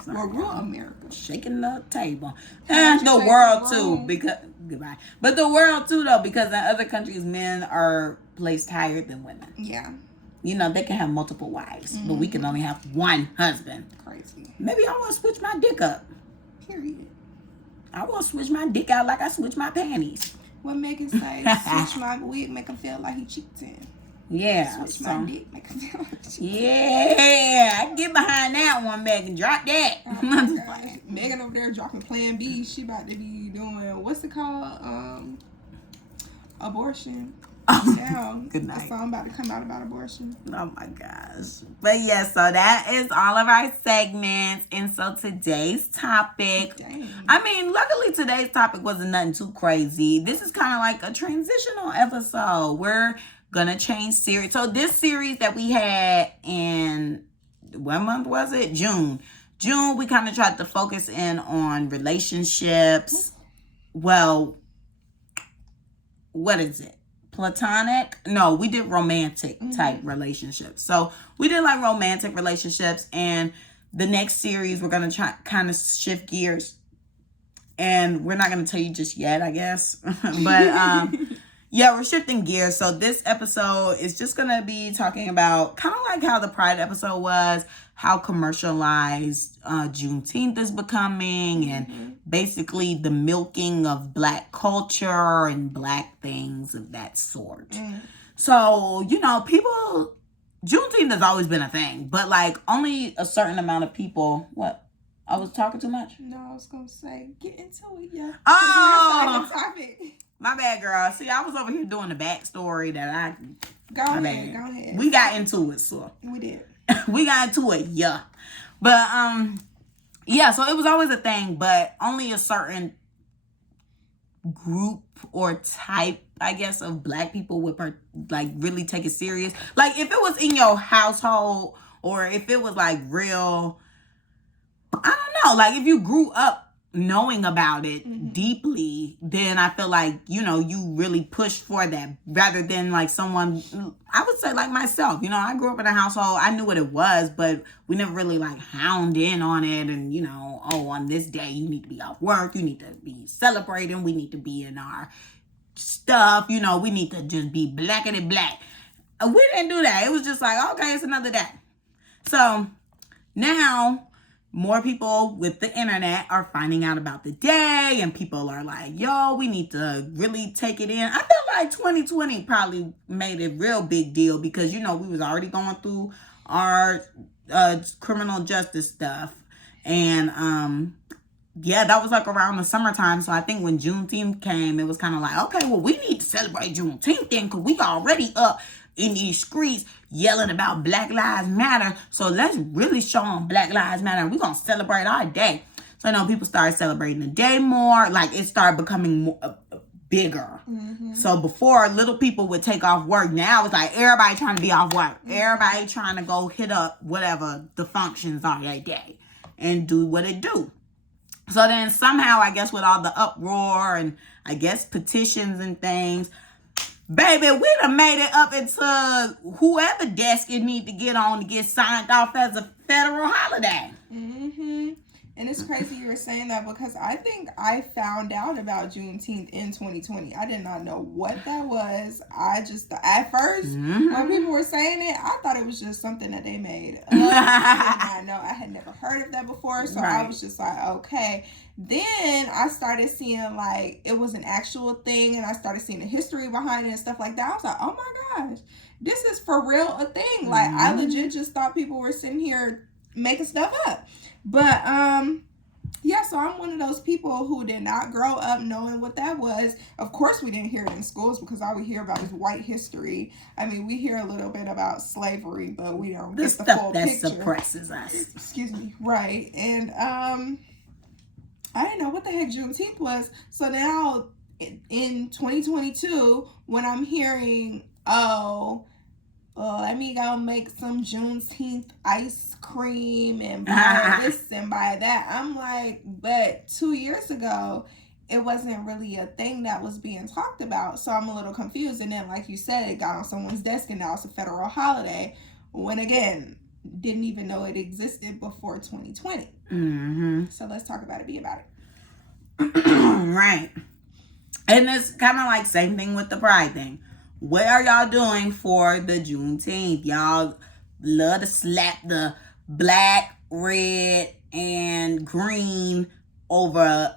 Or rule America. Shaking the table. And the world too, because goodbye. But the world too though, because in other countries men are placed higher than women. Yeah. You know, they can have multiple wives, but we can only have one husband. Crazy. Maybe I want to switch my dick up. Period. I want to switch my dick out like I switch my panties. What Megan say? Switch my wig, make him feel like he cheating. Yeah. Switch my dick, make him feel like he cheating. Yeah. I can get behind that one, Megan. Drop that. Oh Megan over there dropping Plan B. She about to be doing, what's it called? Abortion. Oh, yeah, good night. A song about to come out about abortion. Oh my gosh. But yeah, so that is all of our segments. And so today's topic, I mean, luckily today's topic wasn't nothing too crazy. This is kind of like a transitional episode. We're gonna change series. So this series that we had in, what month was it? June, we kind of tried to focus in on relationships. Well, what is it? platonic. No, we did romantic type relationships. So we did like romantic relationships, and the next series we're gonna try kind of shift gears, and we're not gonna tell you just yet, I guess. But yeah, we're shifting gears. So this episode is just gonna be talking about kind of like how the Pride episode was, how commercialized Juneteenth is becoming, and basically the milking of Black culture and Black things of that sort. So, you know, people, Juneteenth has always been a thing, but like only a certain amount of people. What? I was talking too much? No, I was gonna say, get into it, yeah. Oh! The topic. My bad, girl. See, I was over here doing the backstory that I... Go ahead. We got into it, so. We did. We got into it, yeah. But, yeah, so it was always a thing, but only a certain group or type, I guess, of Black people would, like, really take it serious. Like, if it was in your household, or if it was, like, real... I don't know. Like, if you grew up knowing about it deeply, then I feel like, you know, you really push for that rather than like someone, I would say like myself, you know, I grew up in a household, I knew what it was, but we never really like hound in on it and, you know, oh, on this day you need to be off work, you need to be celebrating, we need to be in our stuff, you know, we need to just be blackity black. We didn't do that. It was just like, okay, it's another day. So now more people with the internet are finding out about the day, and people are like, yo, we need to really take it in. I feel like 2020 probably made a real big deal because, you know, we was already going through our criminal justice stuff. And yeah, that was like around the summertime. So I think when Juneteenth came, it was kind of like, okay, well, we need to celebrate Juneteenth then because we already up in these streets yelling about Black Lives Matter. So let's really show them Black Lives Matter. We're going to celebrate our day. So I know people started celebrating the day more. Like it started becoming more, bigger. So before little people would take off work, now it's like everybody trying to be off work. Everybody trying to go hit up whatever the functions are that day and do what it do. So then somehow, I guess with all the uproar and I guess petitions and things, baby, we done made it up into whoever desk it need to get on to get signed off as a federal holiday. And it's crazy you were saying that because I think I found out about Juneteenth in 2020. I did not know what that was. I just, at first, when people were saying it, I thought it was just something that they made. I know I had never heard of that before, so I was just like, okay. Then I started seeing like it was an actual thing, and I started seeing the history behind it and stuff like that. I was like, oh my gosh, this is for real a thing. Like I legit just thought people were sitting here making stuff up. But yeah, so I'm one of those people who did not grow up knowing what that was. Of course we didn't hear it in schools because all we hear about is white history. I mean, we hear a little bit about slavery, but we don't get the full picture. The stuff that suppresses us. Excuse me. Right. And I didn't know what the heck Juneteenth was. So now in 2022, when I'm hearing, let me go make some Juneteenth ice cream and buy this and buy that. I'm like, but 2 years ago, it wasn't really a thing that was being talked about. So I'm a little confused. And then, like you said, it got on someone's desk and now it's a federal holiday. When again, didn't even know it existed before 2020. So let's talk about it, be about it. Right. And it's kind of like same thing with the Pride thing. What are y'all doing for the Juneteenth? Y'all love to slap the black, red, and green over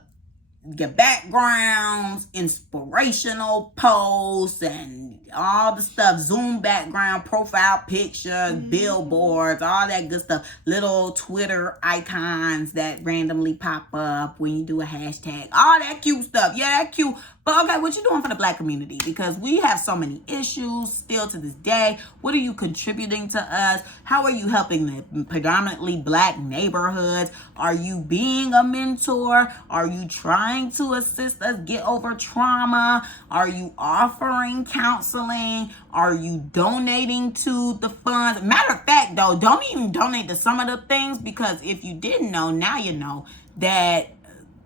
your backgrounds, inspirational posts, and all the stuff. Zoom background, profile pictures, billboards, all that good stuff. Little Twitter icons that randomly pop up when you do a hashtag. All that cute stuff. Yeah, that cute. But okay, what you doing for the Black community? Because we have so many issues still to this day. What are you contributing to us? How are you helping the predominantly Black neighborhoods? Are you being a mentor? Are you trying to assist us get over trauma? Are you offering counseling? Are you donating to the funds? Matter of fact, though, don't even donate to some of the things, because if you didn't know, now you know that,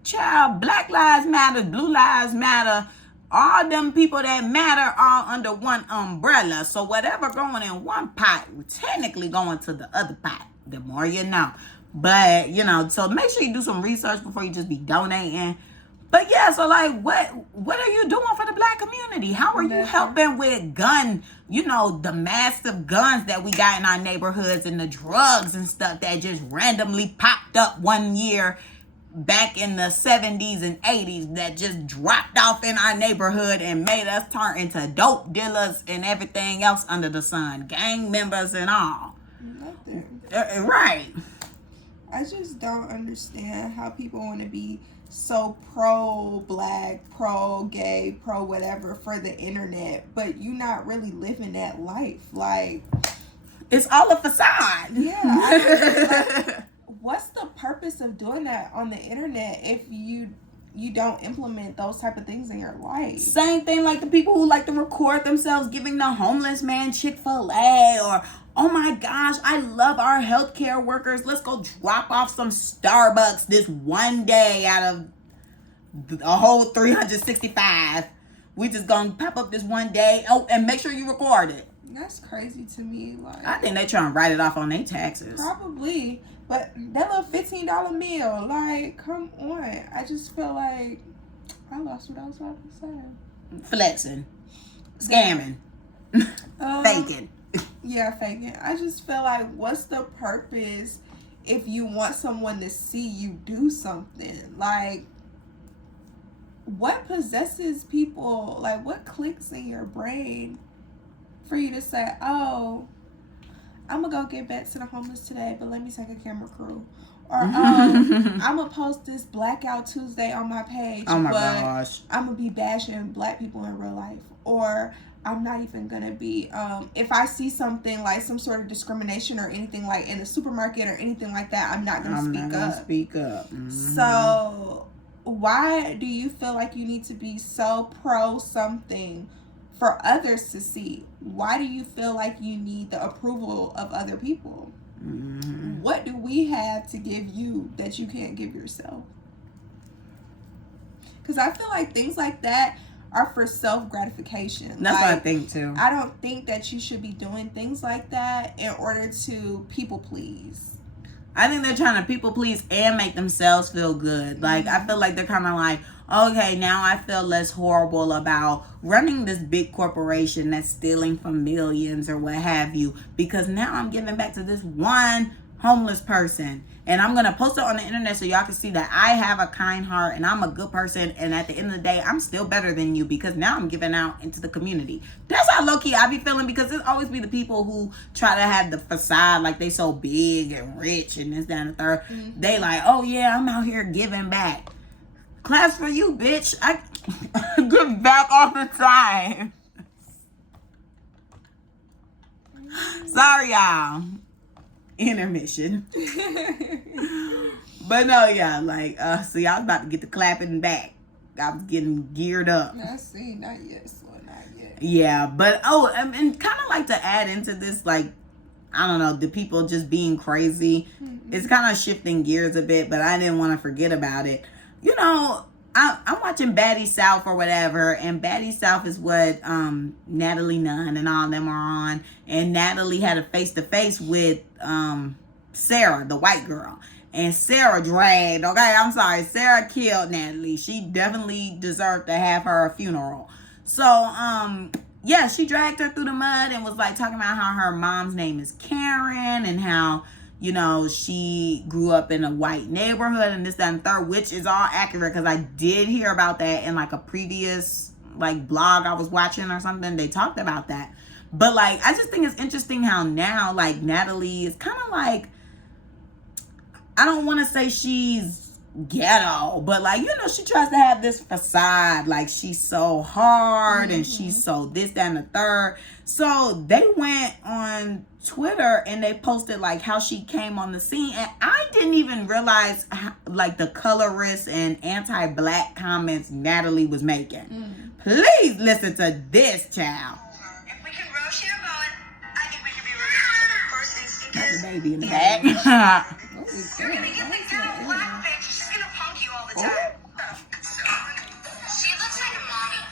child, Black Lives Matter, Blue Lives Matter, all them people that matter all under one umbrella. So whatever going in one pot, technically going to the other pot. The more you know. But, you know, so make sure you do some research before you just be donating. But yeah, so like, what are you doing for the Black community? How are you helping with the massive guns that we got in our neighborhoods and the drugs and stuff that just randomly popped up one year back in the 70s and 80s that just dropped off in our neighborhood and made us turn into dope dealers and everything else under the sun, gang members and all. Nothing. Right. I just don't understand how people want to be so pro-black, pro-gay, pro-whatever for the internet, but you not really living that life. Like, it's all a facade. Yeah. Like, what's the purpose of doing that on the internet if you don't implement those type of things in your life? Same thing like the people who like to record themselves giving the homeless man Chick-fil-A, or oh my gosh, I love our healthcare workers. Let's go drop off some Starbucks this one day out of a whole 365. We just gonna pop up this one day. Oh, and make sure you record it. That's crazy to me. Like, I think they trying to write it off on their taxes. Probably. But that little $15 meal, like, come on. I just feel like I lost what I was about to say. Flexing. Scamming. Faking. Yeah, faking. I just feel like, what's the purpose if you want someone to see you do something? Like, what possesses people? Like, what clicks in your brain for you to say, oh, I'm going to go get back to the homeless today, but let me take a camera crew. Or, I'm going to post this Blackout Tuesday on my page, oh my but gosh, I'm going to be bashing black people in real life. Or I'm not even going to be, if I see something like some sort of discrimination or anything like in the supermarket or anything like that, I'm not going to speak up. Mm-hmm. So why do you feel like you need to be so pro something for others to see? Why do you feel like you need the approval of other people? Mm-hmm. What do we have to give you that you can't give yourself? Because I feel like things like that are for self-gratification. That's what I think too. I don't think that you should be doing things like that in order to people please. I think they're trying to people please and make themselves feel good. Like, I feel like they're kind of like, okay, now I feel less horrible about running this big corporation that's stealing from millions or what have you, because now I'm giving back to this one homeless person. And I'm going to post it on the internet so y'all can see that I have a kind heart and I'm a good person. And at the end of the day, I'm still better than you because now I'm giving out into the community. That's how low-key I be feeling, because it always be the people who try to have the facade like they so big and rich and this, that, and the third. Mm-hmm. They like, oh yeah, I'm out here giving back. Class for you, bitch. I give back all the time. Sorry, y'all. Intermission. But no, yeah, like so y'all was about to get the clapping back. I was getting geared up. Not yet, so not yet. Yeah, but and kind of like to add into this, like, I don't know, the people just being crazy. Mm-hmm. It's kind of shifting gears a bit, but I didn't want to forget about it. You know, I'm watching Baddie South or whatever, and Baddie South is what Natalie Nunn and all of them are on. And Natalie had a face-to-face with Sarah, the white girl. And Sarah dragged, okay, I'm sorry, Sarah killed Natalie. She definitely deserved to have her funeral. So, yeah, she dragged her through the mud and was like talking about how her mom's name is Karen and how, you know, she grew up in a white neighborhood and this, that, and third, which is all accurate because I did hear about that in like a previous like blog I was watching or something. They talked about that. But like, I just think it's interesting how now like Natalie is kind of like, I don't want to say she's ghetto, but like, you know, she tries to have this facade like she's so hard and she's so this, that, and the third. So they went on Twitter and they posted like how she came on the scene, and I didn't even realize how, like, the colorist and anti-black comments Natalie was making. Please listen to this, child. If we can roast your boat, I think we can be released. First instinct is the baby in the back. you're gonna get the down black bitch. She's gonna punk you all the time. She looks like a mommy.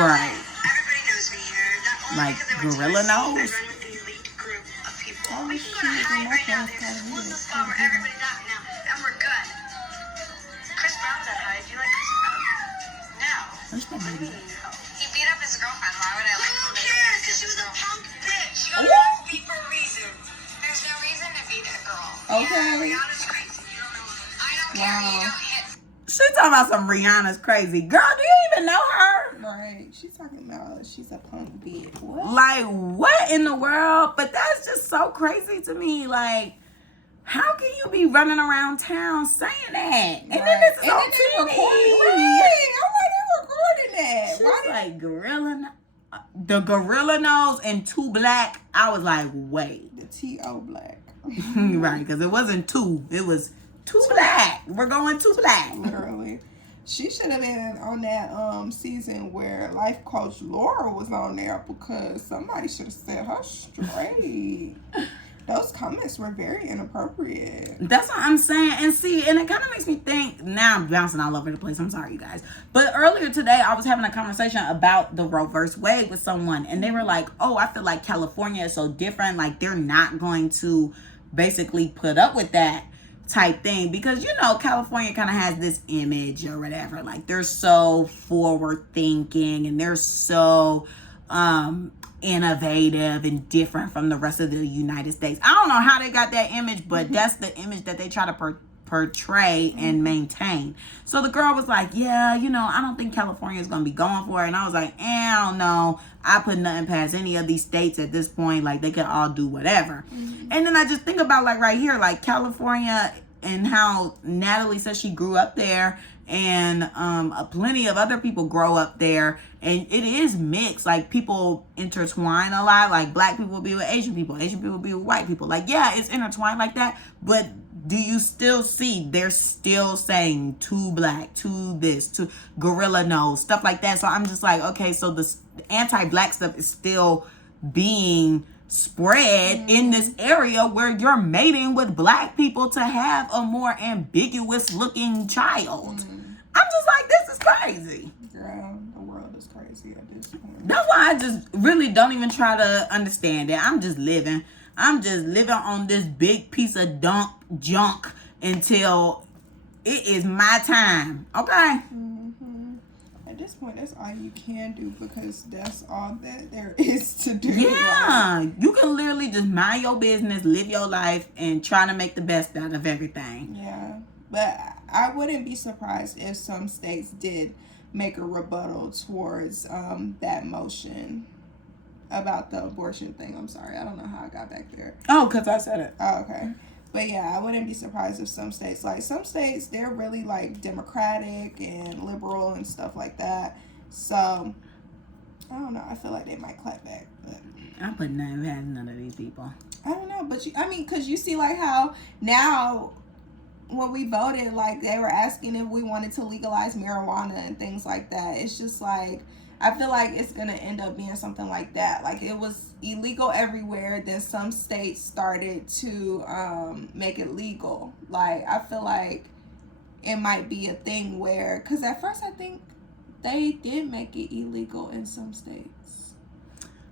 Right. Everybody knows me here. Not only Like because I went to gorilla school, nose? I run with an elite group of people. Oh, We can go to shit, hide my right now. friend's There's got one it. spot where everybody's at now, and we're good. Chris Brown's at hide. Do you like Chris Brown? No. What's that What do baby? you mean, no? He beat up his girlfriend. Why would I like him? Who cares? Because she was a punk bitch. She got What? beat for a reason. There's no reason to beat a girl. Okay. Yeah, Rihanna's crazy. You don't know her. I don't care. You don't hit. She talking about some Rihanna's crazy. Girl, do you even know her? Right. She's talking about she's a punk bitch. What? Like, what in the world? But that's just so crazy to me. Like, how can you be running around town saying that? And then this is And on then they TV. recording it. Right. I'm like, they recording that. She's Why did like, the gorilla nose and two black. I was like, wait. the T.O. black? Right, because it wasn't two. It was two black. We're going two black. Literally. She should have been on that season where life coach Laura was on there, because somebody should have set her straight. Those comments were very inappropriate. That's what I'm saying. And see, and it kind of makes me think, now I'm bouncing all over the place. I'm sorry, you guys. But earlier today, I was having a conversation about the Roe vs. Wade with someone. And they were like, oh, I feel like California is so different. Like, they're not going to basically put up with that type thing. Because, you know, California kind of has this image or whatever. Like, they're so forward thinking and they're so innovative and different from the rest of the United States. I don't know how they got that image, but that's the image that they try to portray and maintain. So the girl was like, yeah, you know, I don't think California is going to be going for it. And I was like, I don't know. I put nothing past any of these states at this point. Like, they could all do whatever. And then I just think about, like, right here, like California, and how Natalie says she grew up there, and plenty of other people grow up there, and it is mixed. Like, people intertwine a lot. Like, black people will be with Asian people will be with white people. Like, yeah, it's intertwined like that, but do you still see they're still saying too black, too this, too gorilla nose, stuff like that? So I'm just like, okay, so the anti-black stuff is still being spread in this area where you're mating with black people to have a more ambiguous looking child. I'm just like, this is crazy. Girl, the world is crazy at this point. That's why I just really don't even try to understand it. I'm just living on this big piece of junk until it is my time. Okay? At this point, that's all you can do, because that's all that there is to do. Yeah. You can literally just mind your business, live your life, and try to make the best out of everything. Yeah. But I wouldn't be surprised if some states did make a rebuttal towards that motion about the abortion thing. I'm sorry. I don't know how I got back there. Oh, because I said it. Oh, okay. But yeah, I wouldn't be surprised if some states, they're really like democratic and liberal and stuff like that. So, I don't know. I feel like they might clap back. But I put nothing past none of these people. I don't know. But because you see like how now when we voted, like they were asking if we wanted to legalize marijuana and things like that. It's just like, I feel like it's going to end up being something like that. Like, it was illegal everywhere. Then some states started to make it legal. Like, I feel like it might be a thing where, because at first I think they did make it illegal in some states.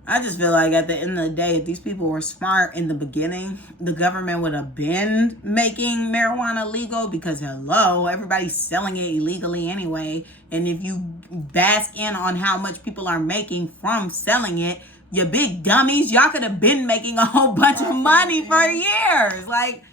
I just feel like at the end of the day, if these people were smart in the beginning, the government would have been making marijuana legal, because hello, everybody's selling it illegally anyway. And if you bask in on how much people are making from selling it, you big dummies, y'all could have been making a whole bunch of money for years. Like,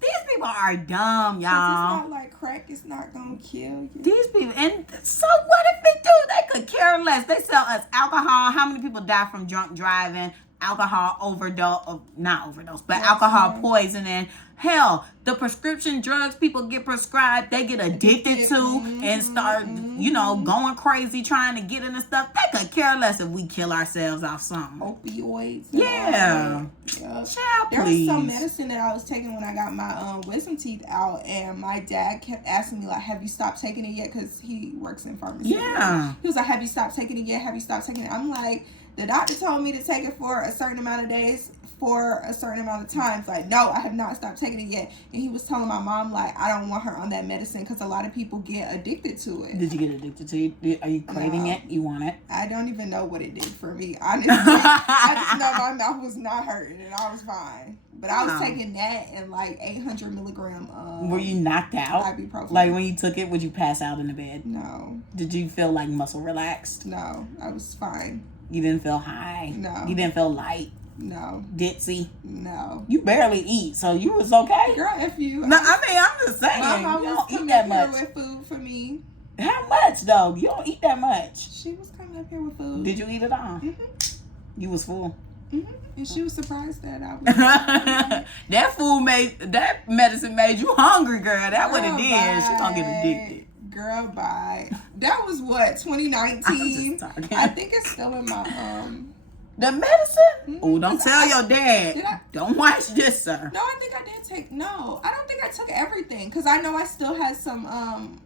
these people are dumb, y'all. It's not like crack. It's not going to kill you. These people, and so what if they do? They could care less. They sell us alcohol. How many people die from drunk driving? Alcohol overdose, not overdose, but alcohol poisoning. Hell, the prescription drugs people get prescribed, they get addicted to and start, going crazy trying to get into stuff. They could care less if we kill ourselves off something. Opioids. Yeah. Child, there was some medicine that I was taking when I got my wisdom teeth out, and my dad kept asking me, like, have you stopped taking it yet? Because he works in pharmacy. Yeah. He was like, have you stopped taking it yet? Have you stopped taking it? I'm like, the doctor told me to take it for a certain amount of days. for a certain amount of times. Like, no, I have not stopped taking it yet. And he was telling my mom, like, I don't want her on that medicine because a lot of people get addicted to it. Did you get addicted to it? Are you craving it? You want it? I don't even know what it did for me. Honestly, I just know my mouth was not hurting and I was fine. But I was taking that and like 800 milligram. Were you knocked out? Ibuprofen. Like when you took it, would you pass out in the bed? No. Did you feel like muscle relaxed? No, I was fine. You didn't feel high? No. You didn't feel light? No. Ditzy? No. You barely eat, so you was okay? Girl, if you... No, I mean, I'm just saying. My mom you was don't eat coming that up here much. with food for me. How much, though? You don't eat that much. She was coming up here with food. Did you eat it all? Mm-hmm. You was full. Mm-hmm. And she was surprised that I was... that medicine made you hungry, girl. That what it did. She gonna get addicted. Girl, bye. That was what, 2019? I think it's still in my The medicine? Mm-hmm. Oh, don't tell your dad. Did I? Don't watch this, sir. No, I think I did take. No, I don't think I took everything because I know I still had some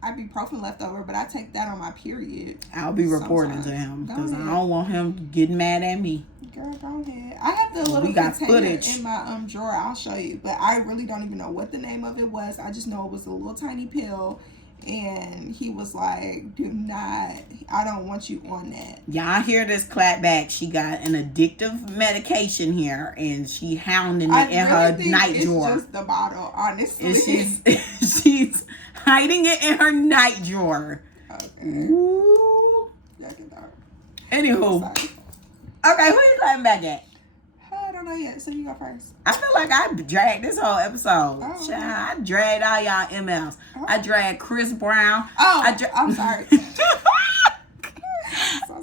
ibuprofen left over, but I take that on my period. I'll be reporting to him because I ahead. don't want him getting mad at me. Girl, go ahead. I have the little We got container footage in my drawer. I'll show you, but I really don't even know what the name of it was. I just know it was a little tiny pill. And he was like, do not, I don't want you on that. Y'all hear this Clapback? She got an addictive medication here, and she hounding it in her night drawer. It's just the bottle, honestly. And she's hiding it in her night drawer. Okay. Ooh. Anywho. Sorry. Okay, who you clapping back at? I don't know yet, so you go first. I feel like I dragged this whole episode. Oh. Child, I dragged all y'all MLs. Oh. I dragged Chris Brown. I'm sorry.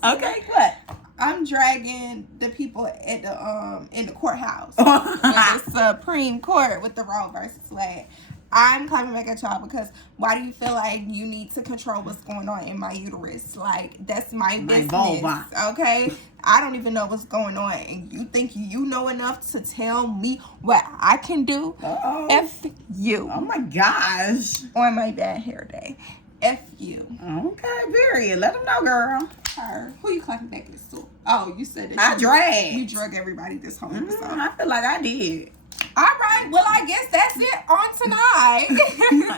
Okay, what? I'm dragging the people at the in the courthouse, in the Supreme Court with the Roe versus Wade. I'm clapping back at y'all because why do you feel like you need to control what's going on in my uterus? Like, that's my business, vulva. okay? I don't even know what's going on, and you think you know enough to tell me what I can do? Uh-oh. F you. Oh my gosh. On my bad hair day. F you. Okay, period. Let them know, girl. Her. Who you clapping back at? So, oh, you said that I dragged. You drug everybody this whole episode. I feel like I did. All right, well, I guess that's it on tonight.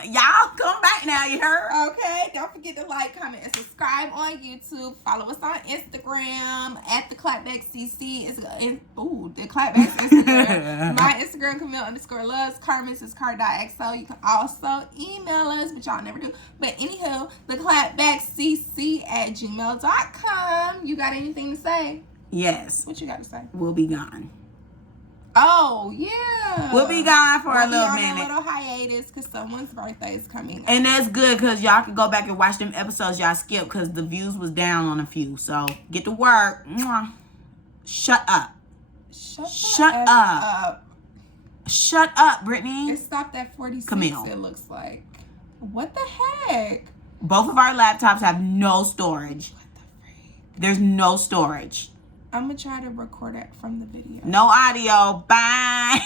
Y'all come back now, you heard? Okay, don't forget to like, comment, and subscribe on YouTube. Follow us on Instagram at theclapbackcc. The Clapback's Instagram. My Instagram, Camille_loves. Carmen's is car.xo. You can also email us, but y'all never do. But anywho, theclapbackcc at gmail.com. You got anything to say? Yes. What you got to say? We'll be gone. Oh, yeah. We'll be gone for a little minute. A little hiatus because someone's birthday is coming up. And that's good because y'all can go back and watch them episodes y'all skipped because the views was down on a few. So get to work. Mwah. Shut up. Shut up. Shut up, Brittany. It stopped at 46, Camille. It looks like. What the heck? Both of our laptops have no storage. What the freak? There's no storage. I'm going to try to record it from the video. No audio. Bye.